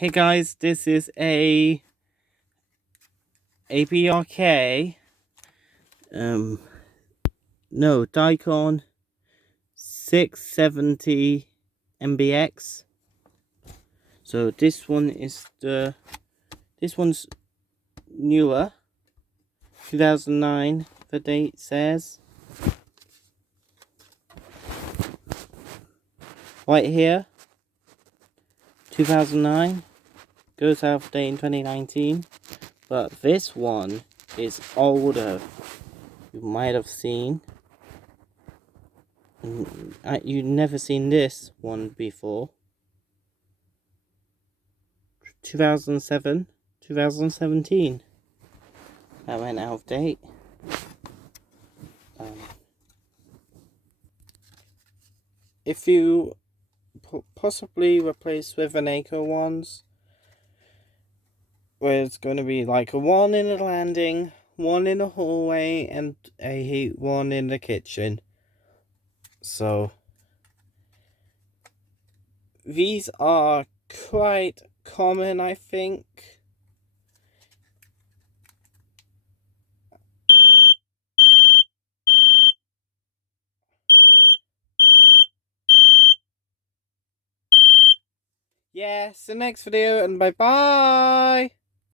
Hey guys, this is a APRK Dicon 670 MBX. So this one's newer, 2009 the date says. Right here, 2009, goes out of date in 2019. But this one is older. You might have seen. You've never seen this one before. 2007, 2017. That went out of date. If you possibly replace with an Echo ones, where it's going to be like a one in the landing, one in the hallway, and a one in the kitchen. So these are quite common, I think. Yeah, see you next video, and bye bye.